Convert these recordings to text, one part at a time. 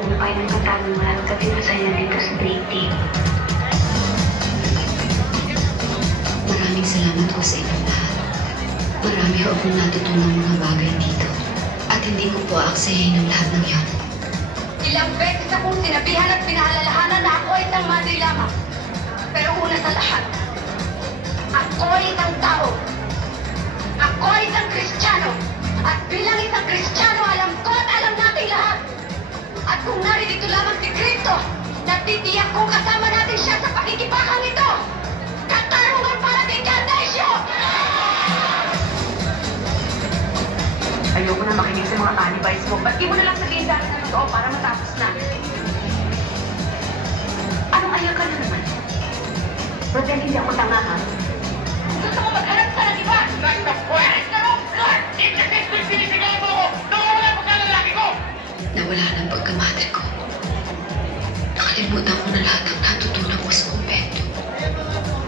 tagumpay ng katanungan at masaya dito sa dating. Maraming salamat po sa inyong lahat. Marami akong natutunan mga bagay dito. At hindi ko po aaksayahin ang lahat ng yan. Ilang beses akong sinabihan at pinaalalahanan na ako ay isang madre lamang. Pero una sa lahat, ako ay isang tao. Ako ay isang Kristiyano. At bilang isang Kristiyano, alam ko at alam natin lahat. At kung narito lamang si Kristo, natitiyak kong kasama natin siya sa pakikipakang ito. Katarungan para kay Candacio! Ayoko na makinig sa mga alibis mo. Ba't di mo na lang sabihin sa akin ng totoo para matapos na? Anong ayaw ka na naman? Pretend hindi ako tanga, ha? Gusto mo maghanap ka ng iba? Basta pweres na mo! Lord! Ikasisbis sinisigaw mo ko! Nawawala ang pagkalalaki ko! Nawala ng pagkamadre ko. Nakalimutan ko na lahat ng natutunan ko sa kumpento.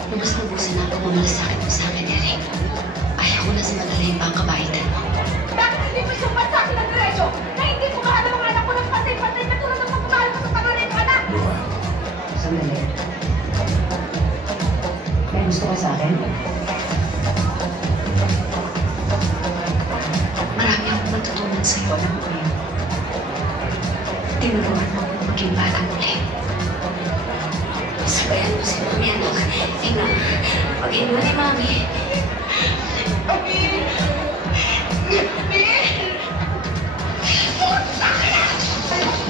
Nung mas nabusan na ang pagmamalasakit mo sa akin, Eric, ayaw ko na sa madali pa ang kabaitan mo. Bakit hindi mo isumpat sa akin ng diretso na hindi ko mahal ang mga anak ko ng patay-patay katulad ng pagmamahal ko sa pangalan ng anak? Luha. Sandali. May gusto ka sa akin? Marami akong matutunan sa'yo. Alam ko yun. Tinuruan mo akong maging bata muli. Sabayan mo si Mami, anak. Tina, pag-in mo ni Mami. Mami! Mami! Puta ka na!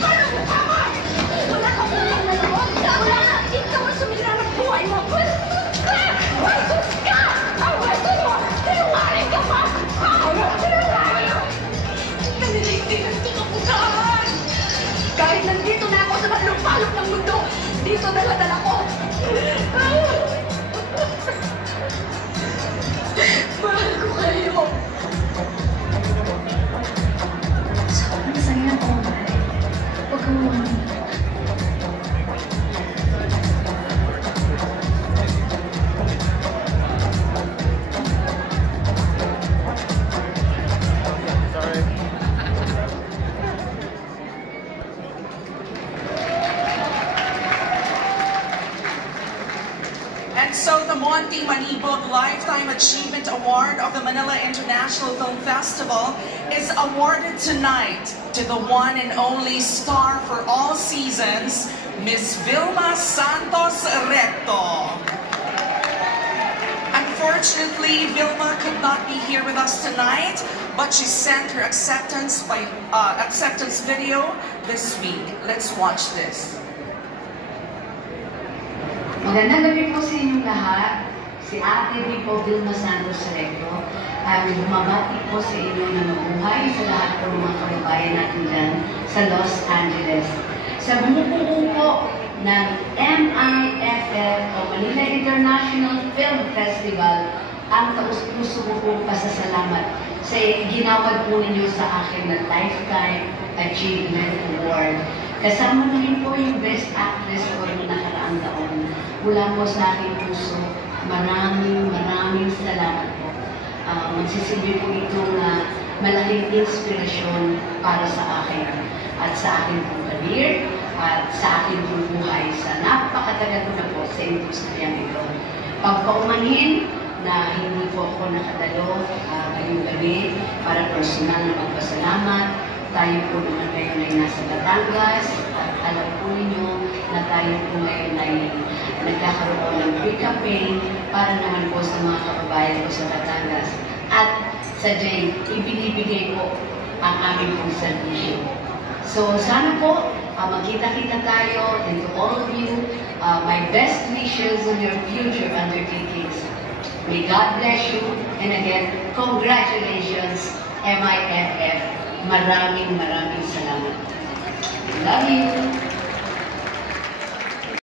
Paano mo tama? Wala kang ulang na loob. Wala na! Ikaw ang sumira ng buhay mo. Bastos ka! Bastos ka! Ang bastos mo! Sinungaling ka pa! Sinungaling! Nanilitin ang tukapukaan! Kahit nandito na ako sa malupalop ng mundo, dito dala-dala ko! Mahal ko kayo! Sobrang saya ko. Huwag kang umami. And so the Monty Manibog Lifetime Achievement Award of the Manila International Film Festival is awarded tonight to the one and only star for all seasons, Miss Vilma Santos Recto. Unfortunately, Vilma could not be here with us tonight, but she sent her acceptance video this week. Let's watch this. Magandang gabi po sa inyong lahat. Si Ate Vipo Vilma Santos Recto. Bumabati po sa inyo na mabuhay sa lahat ng mga kababayan natin dyan sa Los Angeles. Sa bumubuo po ng MIFF o Manila International Film Festival, ang taus-puso ko po pasasalamat sa ginawad po ninyo sa akin na Lifetime Achievement Award. Kasama na rin po yung Best Actress for noong nakaraang taon. Mula po sa aking puso, maraming salamat po. Magsisilbi po itong malaking inspirasyon para sa akin at sa aking pong career at sa aking pong buhay sa napakatagal ko na po sa industriyang ito. Pagpaumanhin na hindi po ako nakadalo ngayong gabi para personal na magpasalamat. Tayo po naman ngayon ay nasa Batangas at alam po ninyo na tayo po ngayon ay nagkakaroon ng pre-campaign para naman po sa mga kababayan ko sa Batangas. At sa Jane, ibinibigay po ang aming pong servisyo. So sana po, magkita-kita tayo, and to all of you, my best wishes on your future undertakings. May God bless you, and again, congratulations, MIFF. Maraming salamat. Love you!